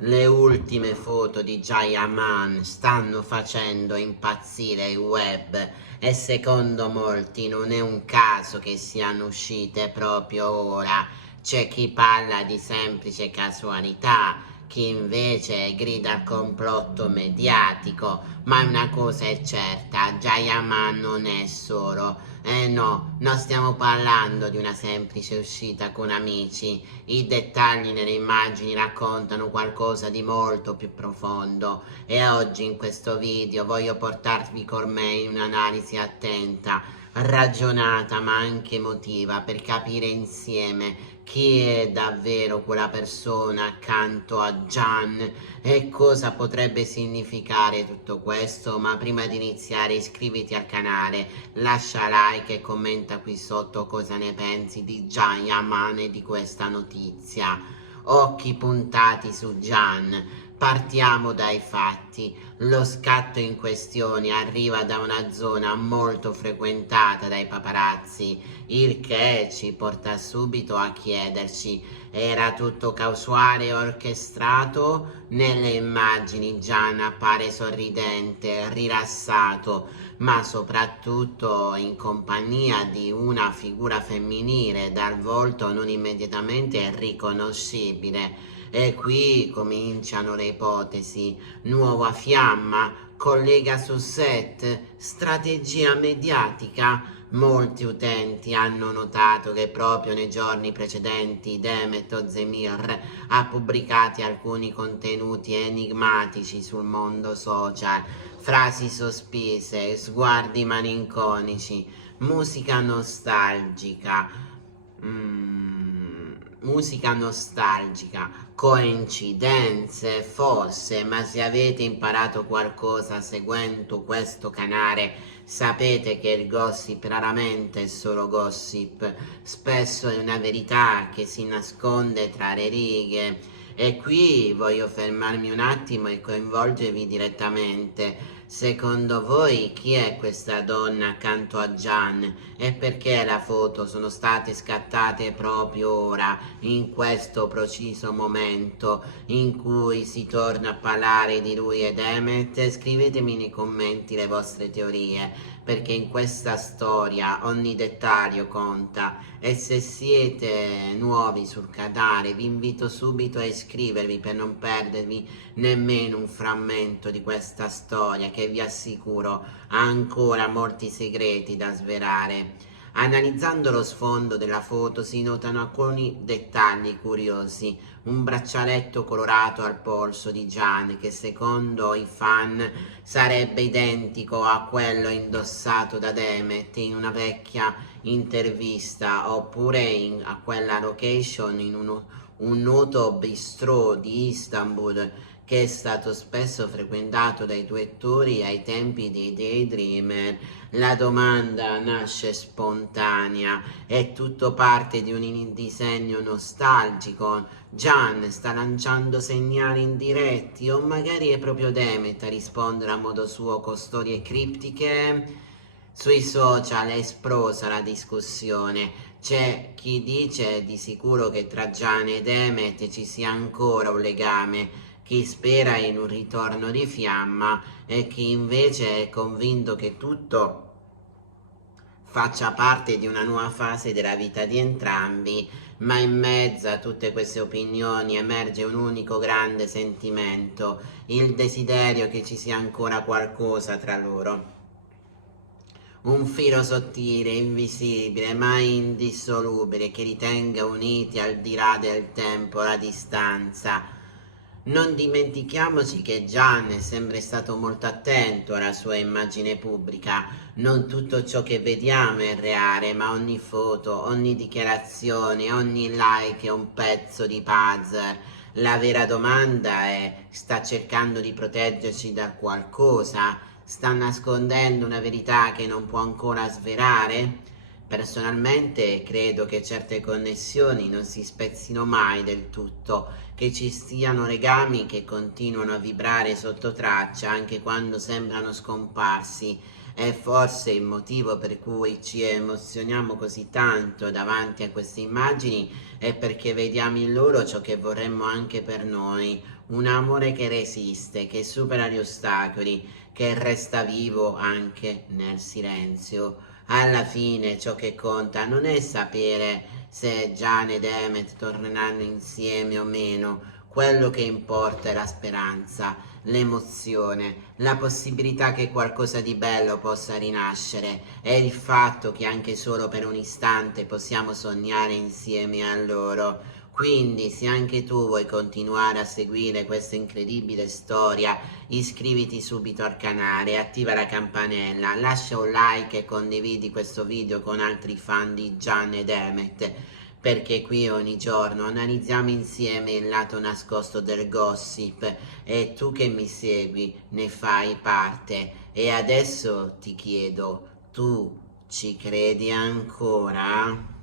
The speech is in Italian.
Le ultime foto di Jayaman stanno facendo impazzire il web e secondo molti non è un caso che siano uscite proprio ora. C'è chi parla di semplice casualità, chi invece grida al complotto mediatico, ma una cosa è certa, Jayaman non è solo. Eh no, non stiamo parlando di una semplice uscita con amici. I dettagli nelle immagini raccontano qualcosa di molto più profondo e oggi in questo video voglio portarvi con me in un'analisi attenta, ragionata ma anche emotiva per capire insieme chi è davvero quella persona accanto a Gian e cosa potrebbe significare tutto questo. Ma prima di iniziare iscriviti al canale, lascia like e commenta qui sotto cosa ne pensi di Gian Yaman e di questa notizia. Occhi puntati su Gian. Partiamo dai fatti. Lo scatto in questione arriva da una zona molto frequentata dai paparazzi, il che ci porta subito a chiederci: era tutto casuale e orchestrato? Nelle immagini Gian appare sorridente, rilassato, ma soprattutto in compagnia di una figura femminile dal volto non immediatamente riconoscibile. E qui cominciano le ipotesi: nuova fiamma, collega su set, strategia mediatica. Molti utenti hanno notato che proprio nei giorni precedenti Demet Özdemir ha pubblicato alcuni contenuti enigmatici sul mondo social, frasi sospese, sguardi malinconici, musica nostalgica. Musica nostalgica, coincidenze forse, ma se avete imparato qualcosa seguendo questo canale, sapete che il gossip raramente è solo gossip, spesso è una verità che si nasconde tra le righe. E qui voglio fermarmi un attimo e coinvolgervi direttamente. Secondo voi chi è questa donna accanto a Gian e perché le foto sono state scattate proprio ora, in questo preciso momento in cui si torna a parlare di lui ed Emmet? Scrivetemi nei commenti le vostre teorie, perché in questa storia ogni dettaglio conta. E se siete nuovi sul canale vi invito subito a iscrivervi per non perdervi nemmeno un frammento di questa storia che vi assicuro ha ancora molti segreti da svelare. Analizzando lo sfondo della foto si notano alcuni dettagli curiosi: un braccialetto colorato al polso di Gian che secondo i fan sarebbe identico a quello indossato da Demet in una vecchia intervista, oppure a quella location in un noto bistrò di Istanbul che è stato spesso frequentato dai due attori ai tempi di Daydreamer. La domanda nasce spontanea: è tutto parte di un disegno nostalgico? Gian sta lanciando segnali indiretti o magari è proprio Demet a rispondere a modo suo con storie criptiche? Sui social è esplosa la discussione. C'è chi dice di sicuro che tra Gian ed Emmet ci sia ancora un legame, chi spera in un ritorno di fiamma e chi invece è convinto che tutto faccia parte di una nuova fase della vita di entrambi. Ma in mezzo a tutte queste opinioni emerge un unico grande sentimento: il desiderio che ci sia ancora qualcosa tra loro. Un filo sottile, invisibile, ma indissolubile, che li tenga uniti al di là del tempo, la distanza. Non dimentichiamoci che Gian è sempre stato molto attento alla sua immagine pubblica. Non tutto ciò che vediamo è reale, ma ogni foto, ogni dichiarazione, ogni like è un pezzo di puzzle. La vera domanda è: sta cercando di proteggerci da qualcosa? Sta nascondendo una verità che non può ancora svelare? Personalmente credo che certe connessioni non si spezzino mai del tutto, che ci siano legami che continuano a vibrare sotto traccia anche quando sembrano scomparsi. e forse il motivo per cui ci emozioniamo così tanto davanti a queste immagini è perché vediamo in loro ciò che vorremmo anche per noi, un amore che resiste, che supera gli ostacoli, che resta vivo anche nel silenzio. Alla fine ciò che conta non è sapere se Gian ed Emmet torneranno insieme o meno, quello che importa è la speranza, l'emozione, la possibilità che qualcosa di bello possa rinascere e il fatto che anche solo per un istante possiamo sognare insieme a loro. Quindi, se anche tu vuoi continuare a seguire questa incredibile storia, iscriviti subito al canale, attiva la campanella, lascia un like e condividi questo video con altri fan di Gian ed Emmet, perché qui ogni giorno analizziamo insieme il lato nascosto del gossip e tu che mi segui ne fai parte. E adesso ti chiedo, tu ci credi ancora?